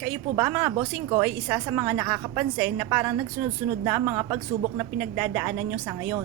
Kayo po ba mga bossing ko ay isa sa mga nakakapansin na parang nagsunod-sunod na ang mga pagsubok na pinagdadaanan nyo sa ngayon?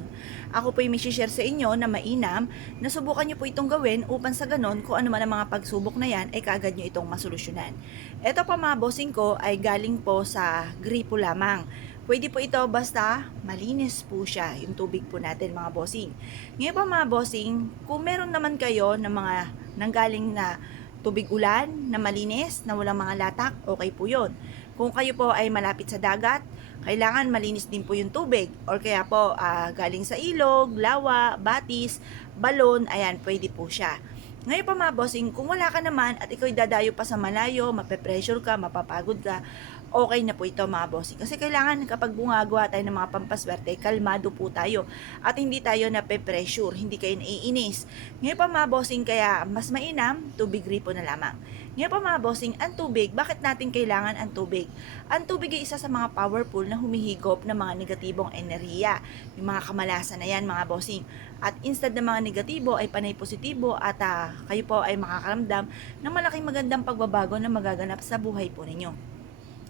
Ako po ay may share sa inyo na mainam na subukan nyo po itong gawin upang sa ganon kung ano man ang mga pagsubok na yan ay kaagad nyo itong masolusyonan. Ito pa mga bossing ko ay galing po sa gripo lamang. Pwede po ito basta malinis po siya, yung tubig po natin mga bossing. Ngayon po mga bossing, kung meron naman kayo ng mga nanggaling na tubig ulan na malinis, na walang mga latak, okay po yun. Kung kayo po ay malapit sa dagat, kailangan malinis din po yung tubig. Or kaya po galing sa ilog, lawa, batis, balon, ayan, pwede po siya. Ngayon pa mga bossing, kung wala ka naman at ikaw dadayo pa sa malayo, mape-pressure ka, mapapagod ka, okay na po ito mga bossing. Kasi kailangan kapag bumagawa tayo ng mga pampaswerte, kalmado po tayo at hindi tayo nape-pressure, hindi kayo naiinis. Ngayon pa mga bossing, kaya mas mainam, tubig gripo na lamang. Ngayon pa mga bossing, ang tubig, bakit natin kailangan ang tubig? Ang tubig ay isa sa mga powerful na humihigop ng mga negatibong enerhiya. Yung mga kamalasan na yan mga bossing. At instead ng mga negatibo ay panay positibo at kayo po ay makakaramdam ng malaking magandang pagbabago na magaganap sa buhay po ninyo.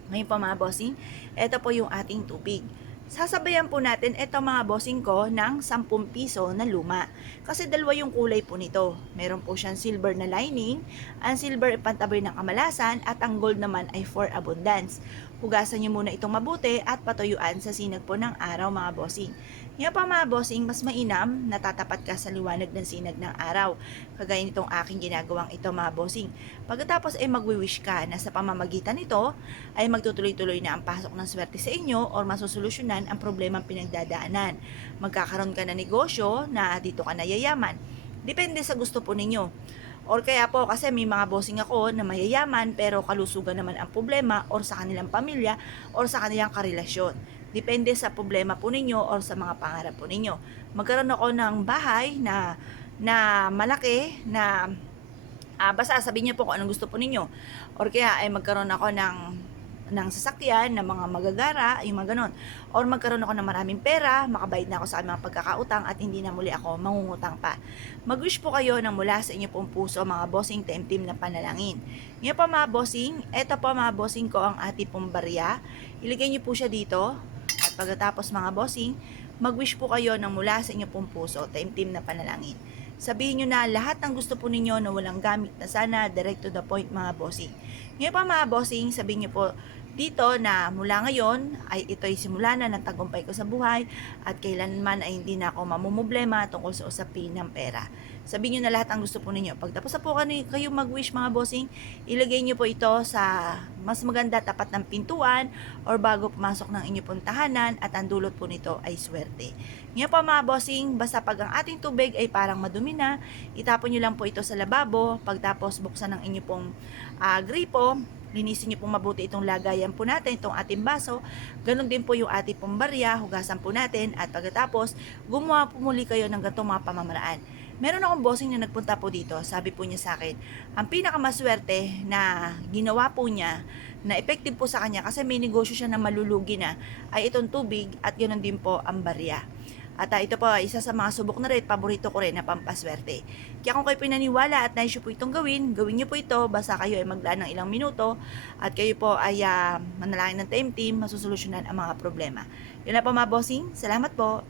Ngayon po mga bossing, ito po yung ating tubig. Sasabayan po natin ito mga bossing ko ng 10 piso na luma. Kasi dalawa yung kulay po nito. Meron po siyang silver na lining. Ang silver ay pantabay ng kamalasan at ang gold naman ay for abundance. Hugasan nyo muna itong mabuti at patuyuan sa sinag po ng araw mga bossing. Ngayon pa mga bossing, mas mainam natatapat ka sa liwanag ng sinag ng araw. Kagaya nitong aking ginagawang ito mga bossing. Pagkatapos ay magwi-wish ka na sa pamamagitan nito ay magtutuloy-tuloy na ang pasok ng swerte sa inyo or masusolusyonan ang problemang pinagdadaanan. Magkakaroon ka na negosyo na dito ka na yayaman. Depende sa gusto po ninyo. Or kaya po kasi may mga bossing ako na mayayaman pero kalusugan naman ang problema or sa kanilang pamilya or sa kanilang karelasyon. Depende sa problema po ninyo or sa mga pangarap po ninyo. Magkaroon ako ng bahay na malaki na basta sabihin niyo po kung anong gusto po ninyo. Or kaya ay magkaroon ako ng sasakyan, ng mga magagara, yung mga ganon. Or magkaroon ako ng maraming pera, makabayad na ako sa mga pagkakautang at hindi na muli ako mangungutang pa. Mag-wish po kayo ng mula sa inyo pong puso mga bossing team na panalangin. Ngayon po mga bossing, eto po mga bossing ko ang ating pong barya. Ilagay niyo po siya dito at pagkatapos mga bossing, mag-wish po kayo ng mula sa inyo pong puso, team na panalangin. Sabihin nyo na lahat ng gusto po ninyo na walang gamit na sana, direct to the point mga bossing. Ngayon pa mga bossing, sabihin nyo po dito na mula ngayon ay ito'y simula na ng tagumpay ko sa buhay at kailanman ay hindi na ako mamumblema tungkol sa usapin ng pera. Sabihin nyo na lahat ang gusto po ninyo. Pagtapos na po kayo mag-wish mga bossing, ilagay nyo po ito sa mas maganda tapat ng pintuan or bago pumasok ng inyong pong tahanan at ang dulot po nito ay swerte. Ngayon po mga bossing, basta pag ang ating tubig ay parang madumi na, itapon nyo lang po ito sa lababo, pagtapos buksan ng inyong pong gripo, linisin niyo pong mabuti itong lagayan po natin, itong ating baso. Ganon din po yung ating pong barya, hugasan po natin at pagkatapos gumawa po muli kayo ng ganitong mga pamamaraan. Meron akong bossing na nagpunta po dito, sabi po niya sa akin, ang pinakamaswerte na ginawa po niya, na effective po sa kanya kasi may negosyo siya na malulugi na, ay itong tubig at ganon din po ang barya. At ito po, isa sa mga subok na rin, paborito ko rin na pampaswerte. Kaya kung kayo pinaniwala at naisyo po itong gawin niyo po ito, basta kayo ay maglaan ng ilang minuto at kayo po ay manalangin ng team, masusolusyonan ang mga problema. Yun na po mga bossing, salamat po.